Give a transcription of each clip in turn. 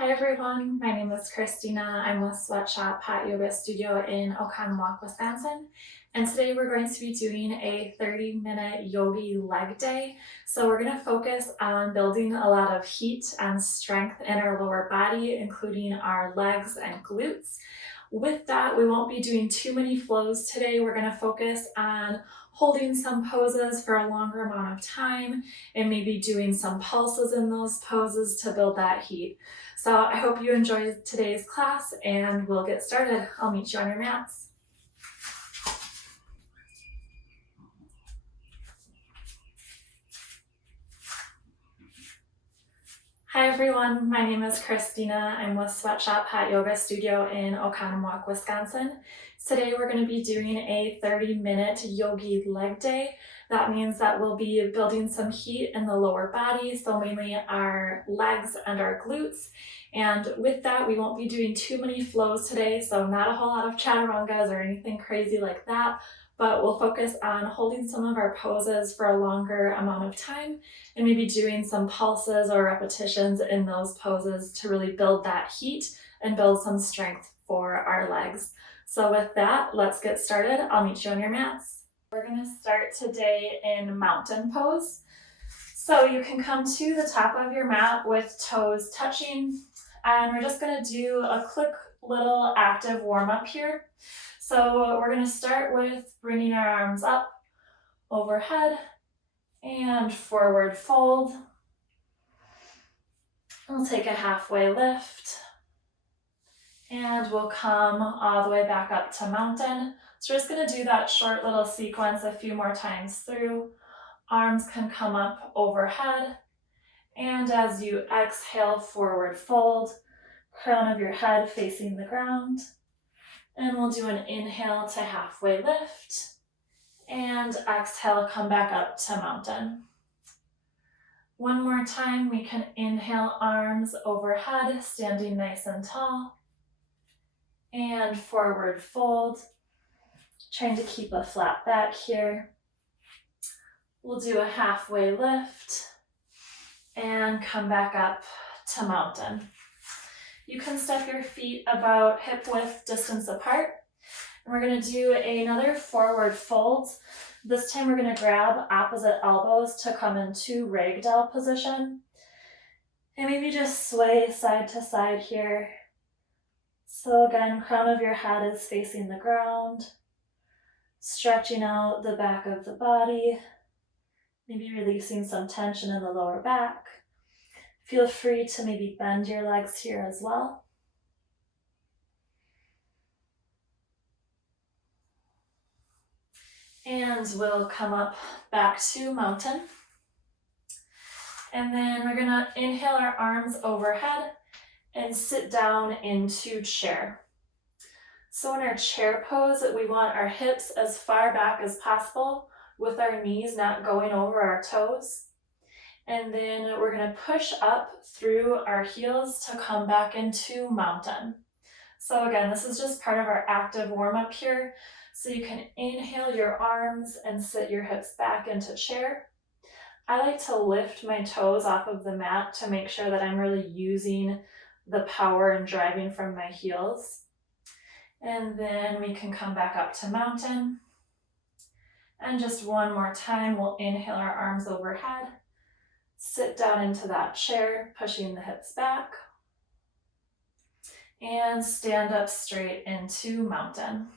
Hi everyone, my name is Christina. I'm with Sweatshop Hot Yoga Studio in Oconomowoc, Wisconsin. And today we're going to be doing a 30-minute yogi leg day. So we're going to focus on building a lot of heat and strength in our lower body, including our legs and glutes. With that, we won't be doing too many flows today. We're going to focus on holding some poses for a longer amount of time and maybe doing some pulses in those poses to build that heat. So I hope you enjoyed today's class and we'll get started. I'll meet you on your mats. Hi everyone, my name is Christina. I'm with Sweatshop Hot Yoga Studio in Oconomowoc, Wisconsin. Today we're going to be doing a 30-minute yogi leg day. That means that we'll be building some heat in the lower body, so mainly our legs and our glutes. And with that, we won't be doing too many flows today, so not a whole lot of chaturangas or anything crazy like that, but we'll focus on holding some of our poses for a longer amount of time and maybe doing some pulses or repetitions in those poses to really build that heat and build some strength for our legs. So with that, let's get started. I'll meet you on your mats. We're going to start today in mountain pose. So you can come to the top of your mat with toes touching, and we're just going to do a quick little active warm-up here. So we're going to start with bringing our arms up overhead and forward fold. We'll take a halfway lift and we'll come all the way back up to mountain. So we're just going to do that short little sequence a few more times through. Arms can come up overhead, and as you exhale, forward fold, crown of your head facing the ground. And we'll do an inhale to halfway lift, and exhale, come back up to mountain. One more time, we can inhale, arms overhead, standing nice and tall, and forward fold, trying to keep a flat back here. We'll do a halfway lift, and come back up to mountain. You can step your feet about hip width distance apart. And we're going to do another forward fold. This time we're going to grab opposite elbows to come into ragdoll position. And maybe just sway side to side here. So again, crown of your head is facing the ground, stretching out the back of the body, maybe releasing some tension in the lower back. Feel free to maybe bend your legs here as well. And we'll come up back to mountain. And then we're gonna inhale our arms overhead and sit down into chair. So in our chair pose, we want our hips as far back as possible with our knees not going over our toes. And then we're going to push up through our heels to come back into mountain. So again, this is just part of our active warm-up here. So you can inhale your arms and sit your hips back into chair. I like to lift my toes off of the mat to make sure that I'm really using the power and driving from my heels. And then we can come back up to mountain. And just one more time, we'll inhale our arms overhead. Sit down into that chair, pushing the hips back, and stand up straight into mountain.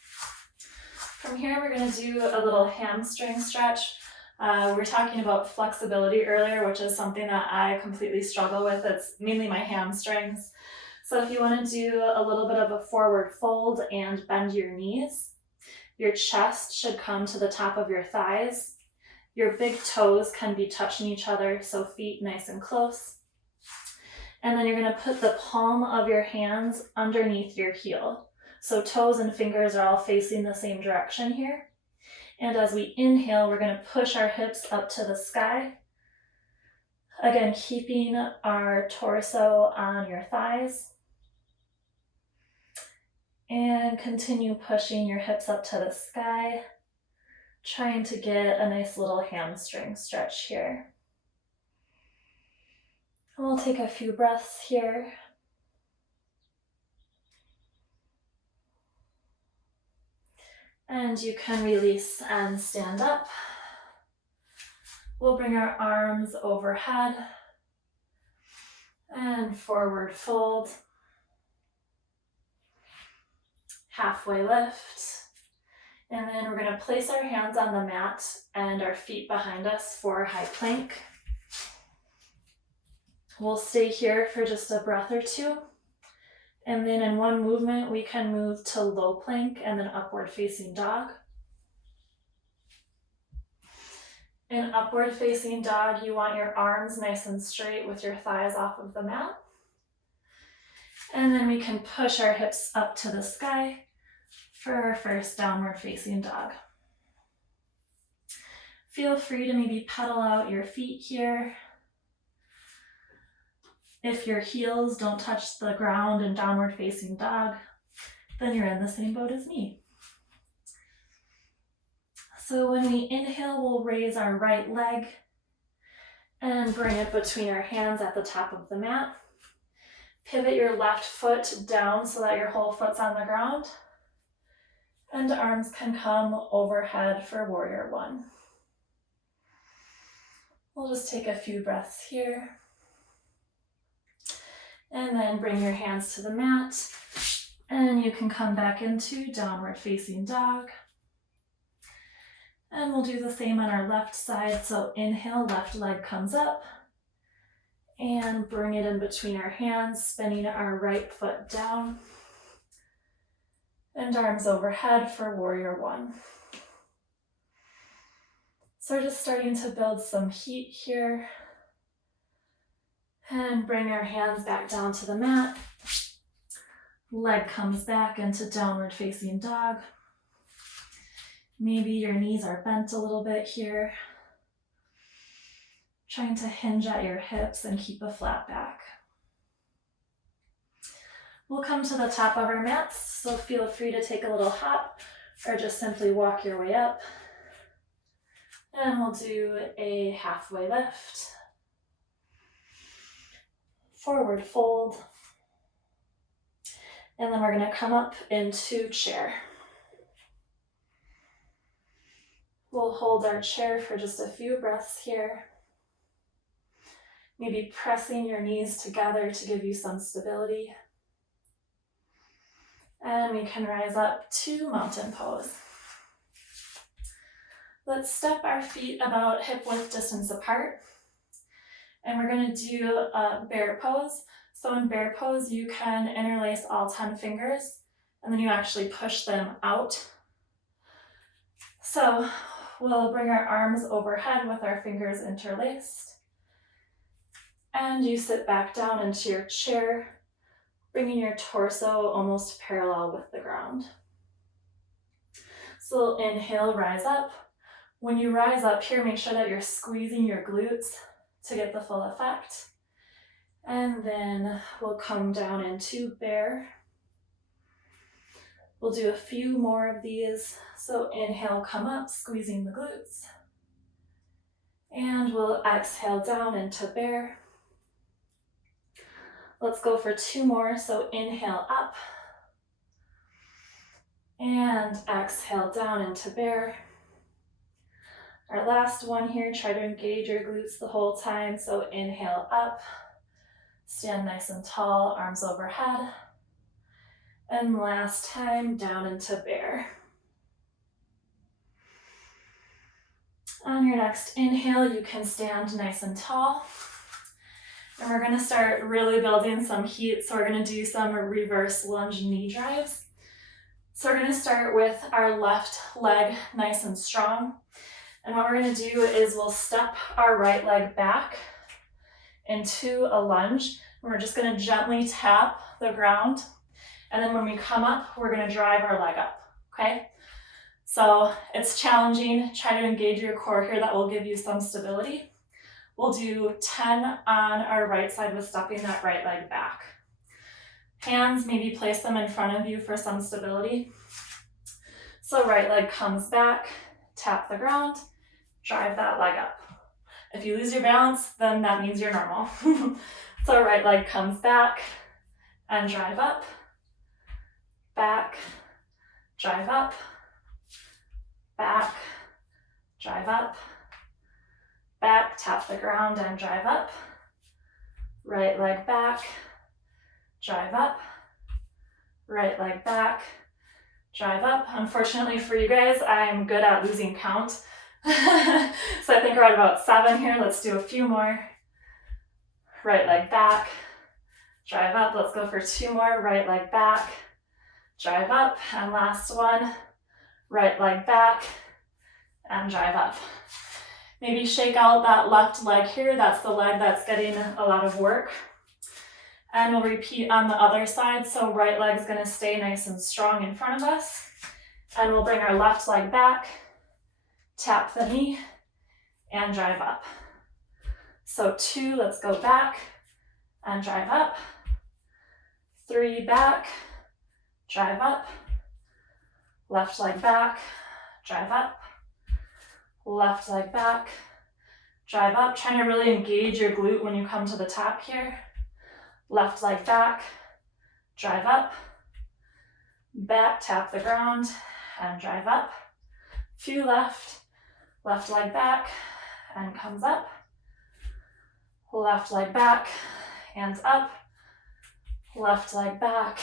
From here, we're going to do a little hamstring stretch. We were talking about flexibility earlier, which is something that I completely struggle with. It's mainly my hamstrings. So if you want to do a little bit of a forward fold and bend your knees, your chest should come to the top of your thighs. Your big toes can be touching each other, so feet nice and close. And then you're going to put the palm of your hands underneath your heel. So toes and fingers are all facing the same direction here. And as we inhale, we're going to push our hips up to the sky. Again, keeping our torso on your thighs. And continue pushing your hips up to the sky, trying to get a nice little hamstring stretch here. We'll take a few breaths here. And you can release and stand up. We'll bring our arms overhead and forward fold. Halfway lift. And then we're going to place our hands on the mat and our feet behind us for high plank. We'll stay here for just a breath or two. And then in one movement, we can move to low plank and then upward facing dog. In upward facing dog, you want your arms nice and straight with your thighs off of the mat. And then we can push our hips up to the sky for our first downward facing dog. Feel free to maybe pedal out your feet here. If your heels don't touch the ground in downward facing dog, then you're in the same boat as me. So when we inhale, we'll raise our right leg and bring it between our hands at the top of the mat. Pivot your left foot down so that your whole foot's on the ground. And arms can come overhead for warrior one. We'll just take a few breaths here. And then bring your hands to the mat. And you can come back into downward facing dog. And we'll do the same on our left side. So inhale, left leg comes up. And bring it in between our hands, spinning our right foot down. And arms overhead for warrior one. So we're just starting to build some heat here. And bring our hands back down to the mat. Leg comes back into downward facing dog. Maybe your knees are bent a little bit here. Trying to hinge at your hips and keep a flat back. We'll come to the top of our mats, so feel free to take a little hop or just simply walk your way up. And we'll do a halfway lift. Forward fold. And then we're going to come up into chair. We'll hold our chair for just a few breaths here. Maybe pressing your knees together to give you some stability. And we can rise up to mountain pose. Let's step our feet about hip width distance apart. And we're going to do a bear pose. So in bear pose, you can interlace all 10 fingers, and then you actually push them out. So we'll bring our arms overhead with our fingers interlaced. And you sit back down into your chair, bringing your torso almost parallel with the ground. So inhale, rise up. When you rise up here, make sure that you're squeezing your glutes to get the full effect. And then we'll come down into bear. We'll do a few more of these. So inhale, come up, squeezing the glutes. And we'll exhale down into bear. Let's go for 2 more. So inhale up. And exhale down into bear. Our last one here, try to engage your glutes the whole time. So inhale up. Stand nice and tall, arms overhead. And last time, down into bear. On your next inhale, you can stand nice and tall. And we're going to start really building some heat. So we're going to do some reverse lunge knee drives. So we're going to start with our left leg nice and strong. And what we're going to do is we'll step our right leg back into a lunge. We're just going to gently tap the ground. And then when we come up, we're going to drive our leg up, okay? So it's challenging. Try to engage your core here. That will give you some stability. We'll do 10 on our right side with stepping that right leg back. Hands, maybe place them in front of you for some stability. So right leg comes back, tap the ground, drive that leg up. If you lose your balance, then that means you're normal. So right leg comes back and drive up, back, drive up, back, drive up, back, tap the ground and drive up, right leg back, drive up, right leg back, drive up. Unfortunately for you guys, I'm good at losing count. So I think we're at about 7 here. Let's do a few more. Right leg back, drive up. Let's go for 2 more. Right leg back, drive up. And last one, right leg back and drive up. Maybe shake out that left leg here. That's the leg that's getting a lot of work. And we'll repeat on the other side. So right leg's gonna stay nice and strong in front of us. And we'll bring our left leg back, tap the knee, and drive up. So 2, let's go back and drive up. 3, back, drive up. Left leg back, drive up. Left leg back, drive up. Trying to really engage your glute when you come to the top here. Left leg back, drive up. Back, tap the ground, and drive up. Few left. Left leg back, and comes up. Left leg back, and up. Left leg back,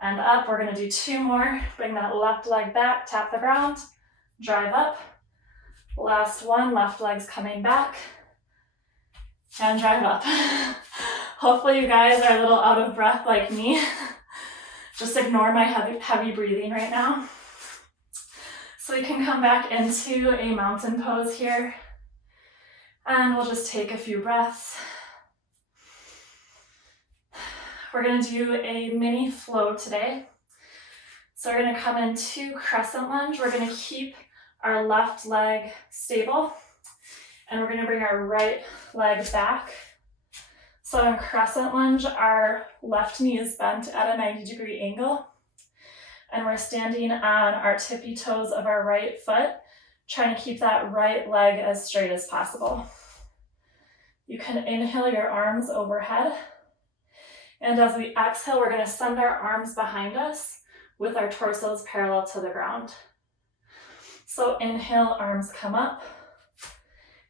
and up. We're gonna do 2 more. Bring that left leg back, tap the ground, drive up. Last one, left leg's coming back, and drive up. Hopefully you guys are a little out of breath like me. Just ignore my heavy breathing right now. So we can come back into a mountain pose here. And we'll just take a few breaths. We're gonna do a mini flow today. So we're gonna come into crescent lunge. We're gonna keep our left leg stable. And we're gonna bring our right leg back. So in crescent lunge, our left knee is bent at a 90-degree angle. And we're standing on our tippy toes of our right foot, trying to keep that right leg as straight as possible. You can inhale your arms overhead. And as we exhale, we're going to send our arms behind us with our torsos parallel to the ground. So inhale, arms come up.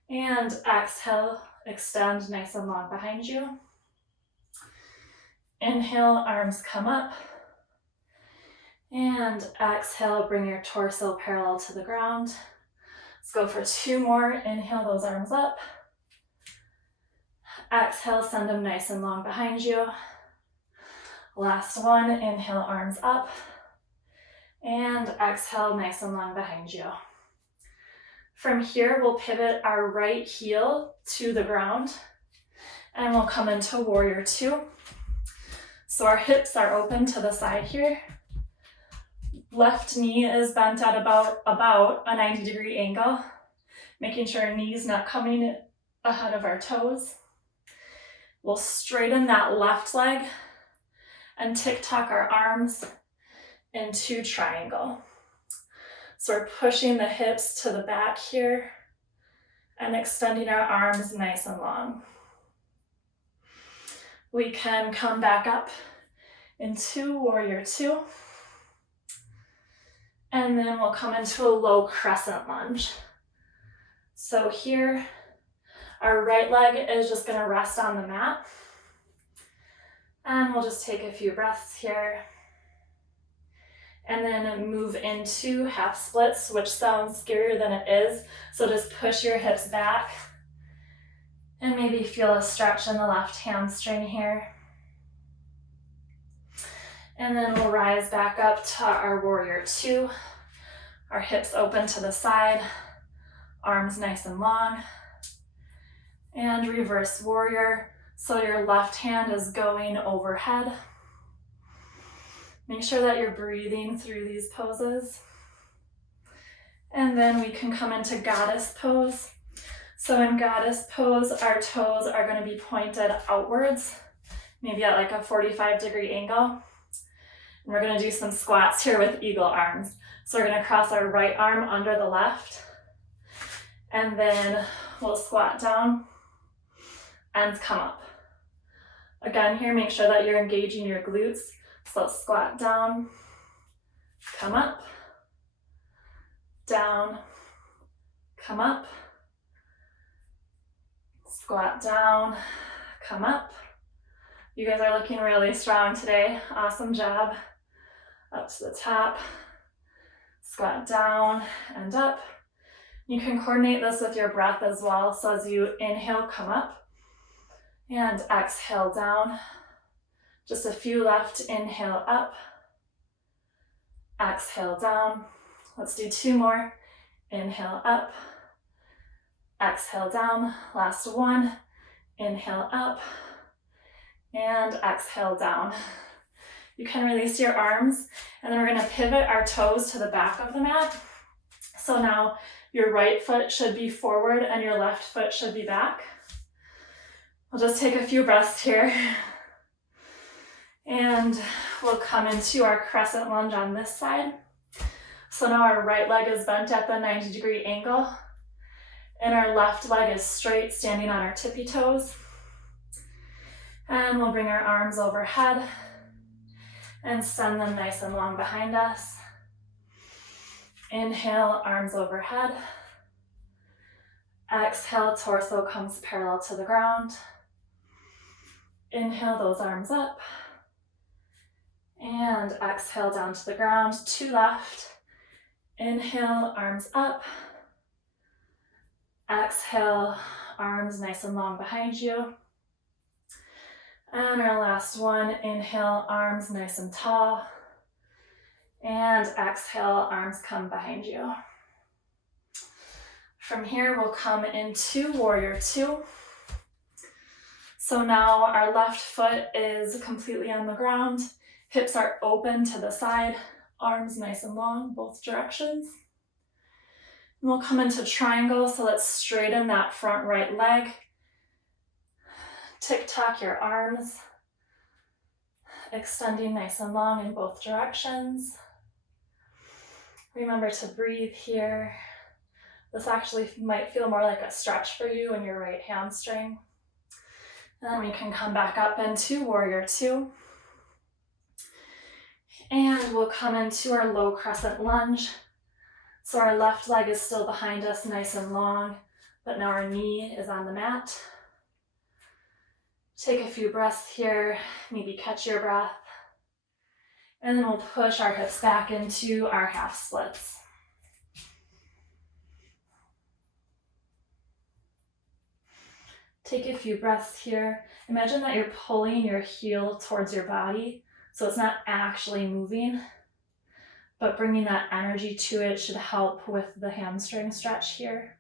And exhale, extend nice and long behind you. Inhale, arms come up. And exhale, bring your torso parallel to the ground. Let's go for 2 more. Inhale those arms up. Exhale, send them nice and long behind you. Last one, inhale, arms up. And exhale, nice and long behind you. From here, we'll pivot our right heel to the ground. And we'll come into warrior 2. So our hips are open to the side here. Left knee is bent at about a 90-degree angle, making sure our knee's not coming ahead of our toes. We'll straighten that left leg and tick-tock our arms into triangle. So we're pushing the hips to the back here and extending our arms nice and long. We can come back up into warrior 2. And then we'll come into a low crescent lunge. So here, our right leg is just gonna rest on the mat. And we'll just take a few breaths here. And then move into half splits, which sounds scarier than it is. So just push your hips back. And maybe feel a stretch in the left hamstring here. And then we'll rise back up to our warrior 2. Our hips open to the side, arms nice and long. And reverse warrior. So your left hand is going overhead. Make sure that you're breathing through these poses. And then we can come into goddess pose. So in goddess pose, our toes are going to be pointed outwards, maybe at like a 45-degree angle. And we're going to do some squats here with eagle arms. So we're going to cross our right arm under the left. And then we'll squat down and come up. Again, here, make sure that you're engaging your glutes. So squat down, come up, down, come up, squat down, come up. You guys are looking really strong today. Awesome job. Up to the top, squat down and up. You can coordinate this with your breath as well. So as you inhale, come up, and exhale down. Just a few left. Inhale up, exhale down. Let's do 2 more. Inhale up, exhale down. Last one. Inhale up and exhale down. You can release your arms, and then we're going to pivot our toes to the back of the mat. So now your right foot should be forward and your left foot should be back. We'll just take a few breaths here. And we'll come into our crescent lunge on this side. So now our right leg is bent at the 90-degree angle, and our left leg is straight, standing on our tippy toes. And we'll bring our arms overhead and send them nice and long behind us. Inhale, arms overhead. Exhale, torso comes parallel to the ground. Inhale those arms up. And exhale down to the ground. 2 left. Inhale, arms up. Exhale, arms nice and long behind you. And our last one, inhale, arms nice and tall. And exhale, arms come behind you. From here, we'll come into Warrior 2. So now our left foot is completely on the ground. Hips are open to the side, arms nice and long, both directions. And we'll come into triangle, so let's straighten that front right leg. Tick-tock your arms, extending nice and long in both directions. Remember to breathe here. This actually might feel more like a stretch for you in your right hamstring. And then we can come back up into Warrior 2. And we'll come into our low crescent lunge. So our left leg is still behind us, nice and long, but now our knee is on the mat. Take a few breaths here, maybe catch your breath. And then we'll push our hips back into our half splits. Take a few breaths here. Imagine that you're pulling your heel towards your body, so it's not actually moving, but bringing that energy to it should help with the hamstring stretch here.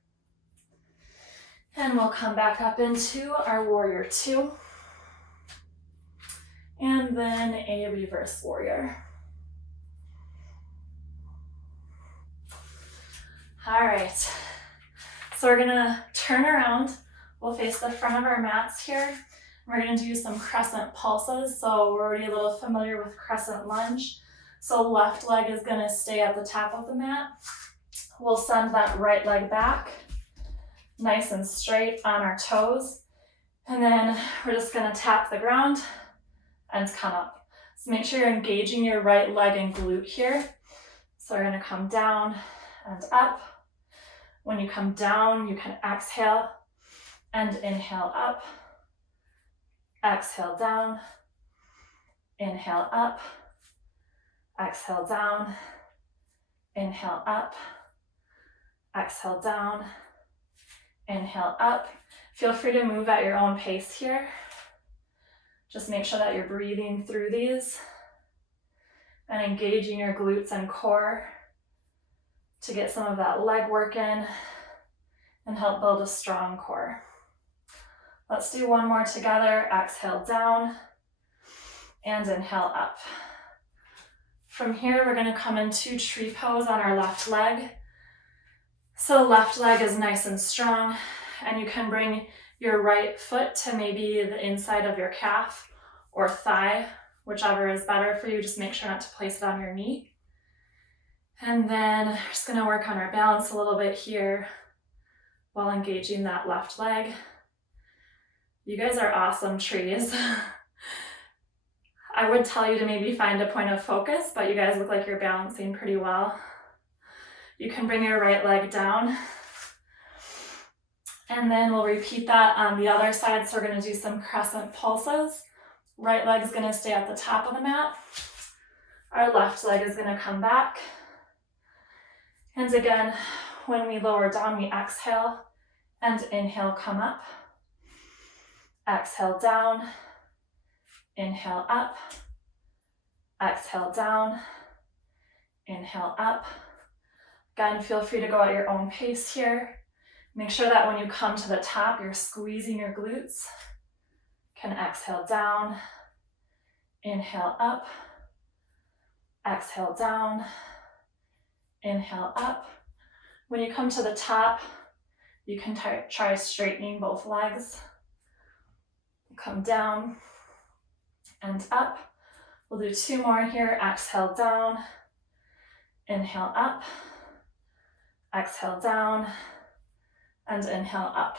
And we'll come back up into our Warrior 2. And then a reverse warrior. All right, so we're gonna turn around. We'll face the front of our mats here. We're gonna do some crescent pulses. So we're already a little familiar with crescent lunge. So left leg is gonna stay at the top of the mat. We'll send that right leg back, nice and straight on our toes. And then we're just gonna tap the ground and come up. So make sure you're engaging your right leg and glute here. So we're gonna come down and up. When you come down, you can exhale and inhale up. Exhale down, inhale up, exhale down, inhale up, exhale down, inhale up. Feel free to move at your own pace here. Just make sure that you're breathing through these and engaging your glutes and core to get some of that leg work in and help build a strong core. Let's do one more together. Exhale down and inhale up. From here, we're gonna come into tree pose on our left leg. So left leg is nice and strong, and you can bring your right foot to maybe the inside of your calf or thigh, whichever is better for you. Just make sure not to place it on your knee. And then we're just gonna work on our balance a little bit here. while engaging that left leg. You guys are awesome trees. I would tell you to maybe find a point of focus, but you guys look like you're balancing pretty well. You can bring your right leg down. And then we'll repeat that on the other side. So we're going to do some crescent pulses. Right leg is going to stay at the top of the mat. Our left leg is going to come back. And again, when we lower down, we exhale and inhale, come up. Exhale down, inhale up. Exhale down, inhale up. Again, feel free to go at your own pace here. Make sure that when you come to the top, you're squeezing your glutes. Can exhale down, inhale up, exhale down, inhale up. When you come to the top, you can try straightening both legs. Come down and up. We'll do 2 more here. Exhale down, inhale up, exhale down, and inhale up.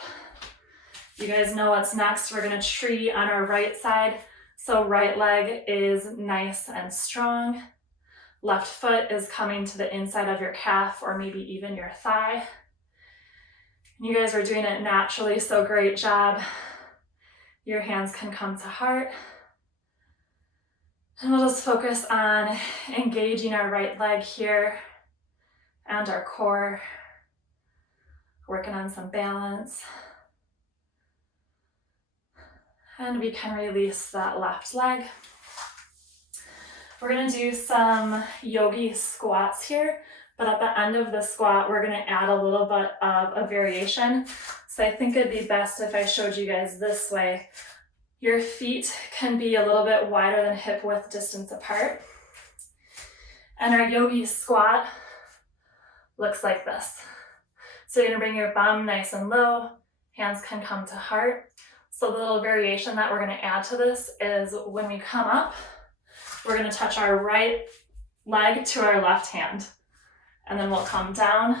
You guys know what's next. We're going to tree on our right side. So right leg is nice and strong. Left foot is coming to the inside of your calf or maybe even your thigh. You guys are doing it naturally, so great job. Your hands can come to heart. And we'll just focus on engaging our right leg here and our core. Working on some balance. And we can release that left leg. We're going to do some yogi squats here, but at the end of the squat, we're going to add a little bit of a variation. So I think it'd be best if I showed you guys this way. Your feet can be a little bit wider than hip width distance apart. And our yogi squat looks like this. So you're going to bring your bum nice and low, hands can come to heart. So the little variation that we're going to add to this is when we come up, we're going to touch our right leg to our left hand. And then we'll come down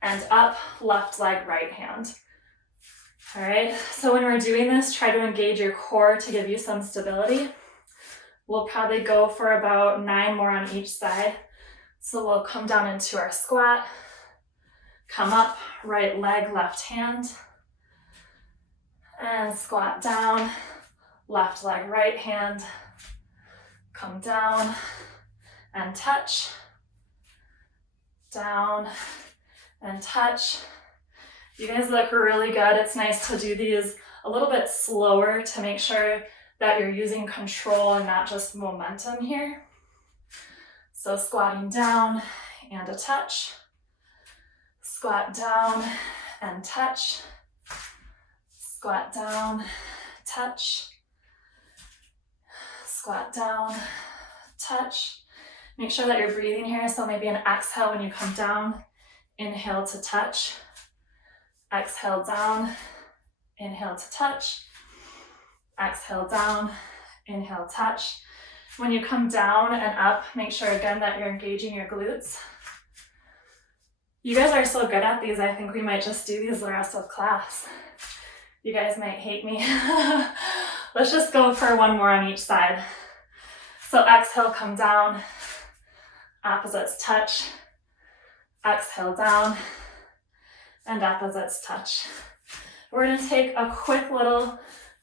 and up, left leg, right hand. All right, so when we're doing this, try to engage your core to give you some stability. We'll probably go for about 9 more on each side. So we'll come down into our squat. Come up, right leg, left hand, and squat down, left leg, right hand, come down and touch, down and touch. You guys look really good. It's nice to do these a little bit slower to make sure that you're using control and not just momentum here. So squatting down and a touch. Squat down and touch. Squat down, touch. Squat down, touch. Make sure that you're breathing here. So maybe an exhale when you come down. Inhale to touch. Exhale down. Inhale to touch. Exhale down. Inhale, touch. When you come down and up, make sure again that you're engaging your glutes. You guys are so good at these, I think we might just do these the rest of class. You guys might hate me. Let's just go for 1 more on each side. So exhale, come down. Opposites touch. Exhale down. And opposites touch. We're going to take a quick little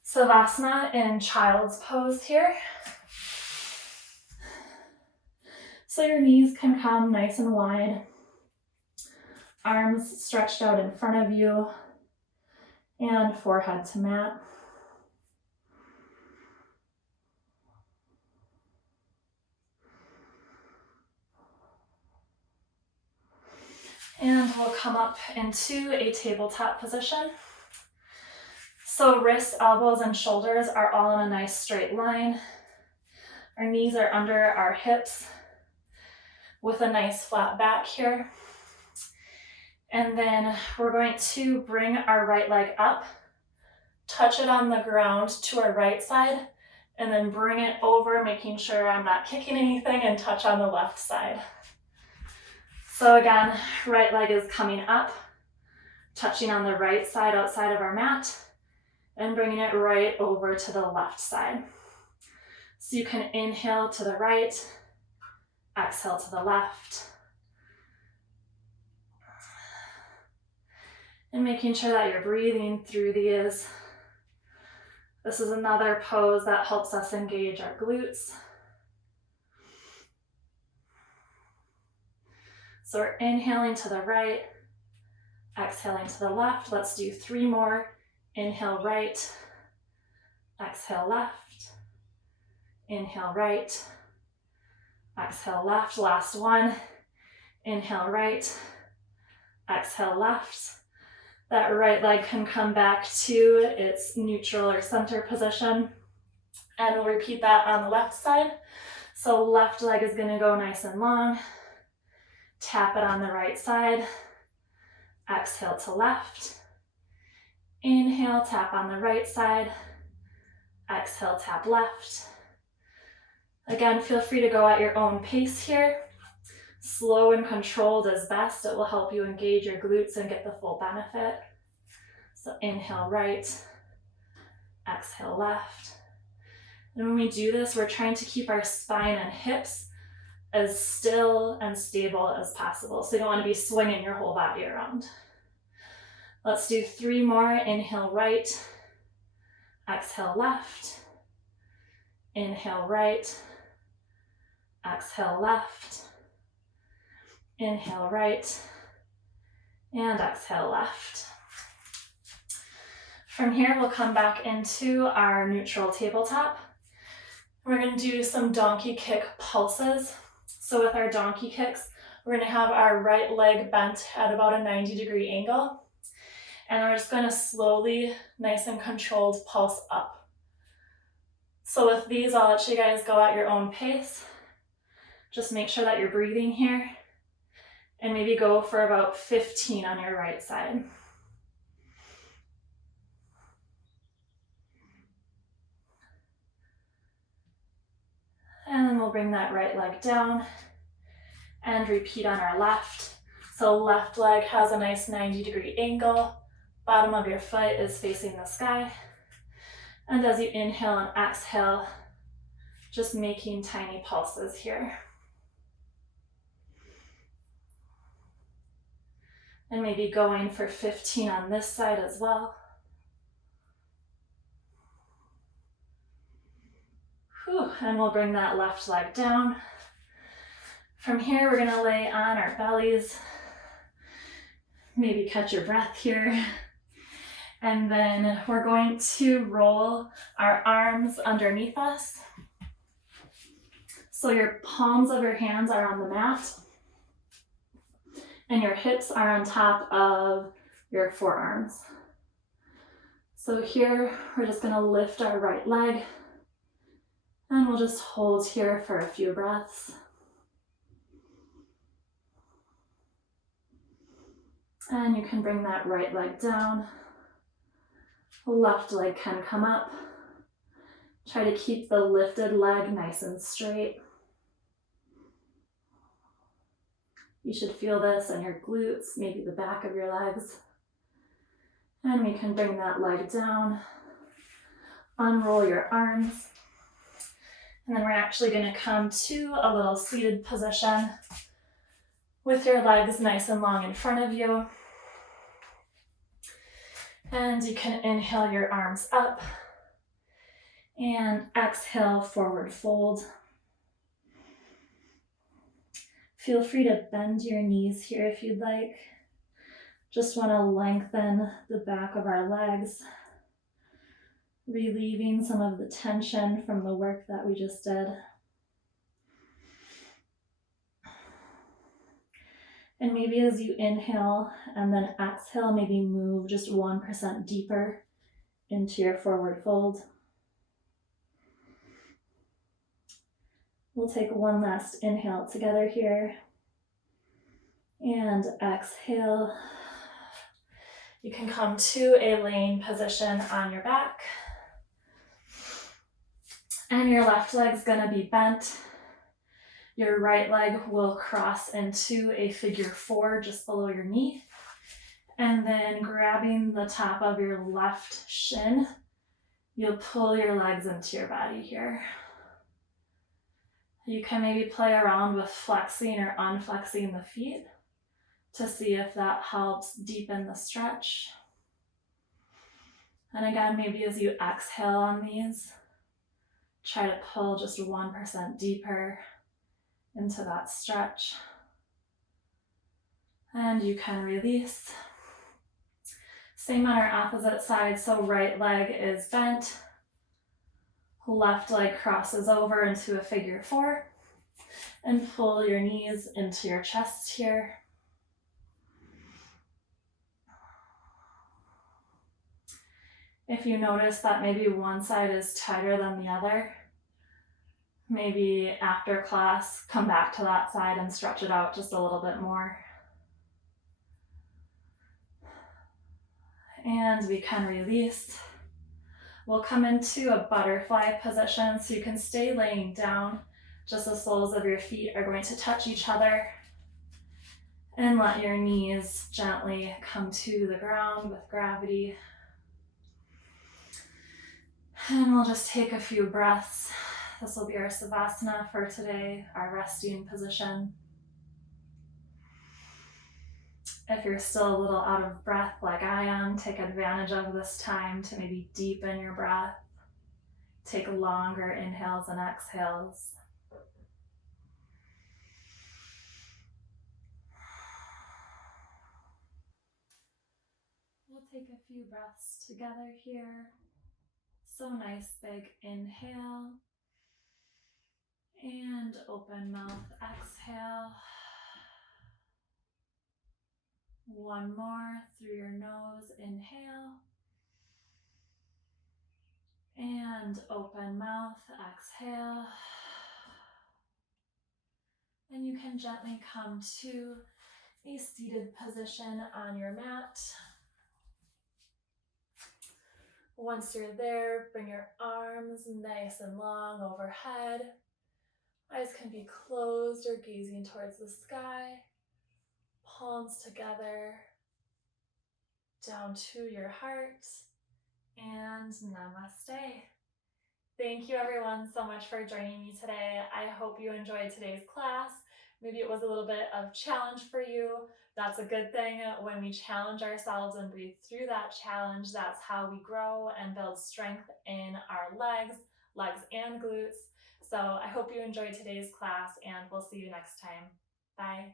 Savasana in child's pose here. So your knees can come nice and wide. Arms stretched out in front of you and forehead to mat. And we'll come up into a tabletop position. So wrists, elbows, and shoulders are all in a nice straight line. Our knees are under our hips with a nice flat back here. And then we're going to bring our right leg up, touch it on the ground to our right side, and then bring it over, making sure I'm not kicking anything, and touch on the left side. So again, right leg is coming up, touching on the right side outside of our mat and bringing it right over to the left side. So you can inhale to the right, exhale to the left. And making sure that you're breathing through these. This is another pose that helps us engage our glutes. So we're inhaling to the right, exhaling to the left. Let's do 3 more. Inhale right, exhale left, inhale right, exhale left. Last one. Inhale right, exhale left. That right leg can come back to its neutral or center position. And we'll repeat that on the left side. So left leg is going to go nice and long. Tap it on the right side. Exhale to left. Inhale, tap on the right side. Exhale, tap left. Again, feel free to go at your own pace here. Slow and controlled is best. It will help you engage your glutes and get the full benefit. So inhale right, exhale left. And when we do this, we're trying to keep our spine and hips as still and stable as possible. So you don't want to be swinging your whole body around. Let's do 3 more. Inhale right, exhale left. Inhale right, exhale left. Inhale right, and exhale left. From here, we'll come back into our neutral tabletop. We're going to do some donkey kick pulses. So with our donkey kicks, we're going to have our right leg bent at about a 90-degree angle. And we're just going to slowly, nice and controlled, pulse up. So with these, I'll let you guys go at your own pace. Just make sure that you're breathing here. And maybe go for about 15 on your right side. And then we'll bring that right leg down and repeat on our left. So left leg has a nice 90-degree angle. Bottom of your foot is facing the sky. And as you inhale and exhale, just making tiny pulses here. And maybe going for 15 on this side as well. Whew. And we'll bring that left leg down. From here, we're gonna lay on our bellies. Maybe catch your breath here. And then we're going to roll our arms underneath us. So your palms of your hands are on the mat. And your hips are on top of your forearms. So here, we're just gonna lift our right leg and we'll just hold here for a few breaths. And you can bring that right leg down. Left leg can come up. Try to keep the lifted leg nice and straight. You should feel this in your glutes, maybe the back of your legs. And we can bring that leg down. Unroll your arms. And then we're actually going to come to a little seated position with your legs nice and long in front of you. And you can inhale your arms up and exhale, forward fold. Feel free to bend your knees here if you'd like. Just want to lengthen the back of our legs, relieving some of the tension from the work that we just did. And maybe as you inhale and then exhale, maybe move just 1% deeper into your forward fold. We'll take one last inhale together here. And exhale. You can come to a laying position on your back. And your left leg's gonna be bent. Your right leg will cross into a figure 4 just below your knee. And then grabbing the top of your left shin, you'll pull your legs into your body here. You can maybe play around with flexing or unflexing the feet to see if that helps deepen the stretch. And again, maybe as you exhale on these, try to pull just 1% deeper into that stretch. And you can release. Same on our opposite side, so right leg is bent, left leg crosses over into a figure 4, and pull your knees into your chest here. If you notice that maybe one side is tighter than the other, maybe after class, come back to that side and stretch it out just a little bit more. And we can release. We'll come into a butterfly position, so you can stay laying down. Just the soles of your feet are going to touch each other. And let your knees gently come to the ground with gravity. And we'll just take a few breaths. This will be our Savasana for today, our resting position. If you're still a little out of breath like I am, take advantage of this time to maybe deepen your breath. Take longer inhales and exhales. We'll take a few breaths together here. So nice big inhale. And open mouth, exhale. One more through your nose, inhale. And open mouth, exhale. And you can gently come to a seated position on your mat. Once you're there, bring your arms nice and long overhead. Eyes can be closed or gazing towards the sky. Palms together, down to your heart, and namaste. Thank you everyone so much for joining me today. I hope you enjoyed today's class. Maybe it was a little bit of challenge for you. That's a good thing. When we challenge ourselves and breathe through that challenge, that's how we grow and build strength in our legs and glutes. So I hope you enjoyed today's class, and we'll see you next time. Bye.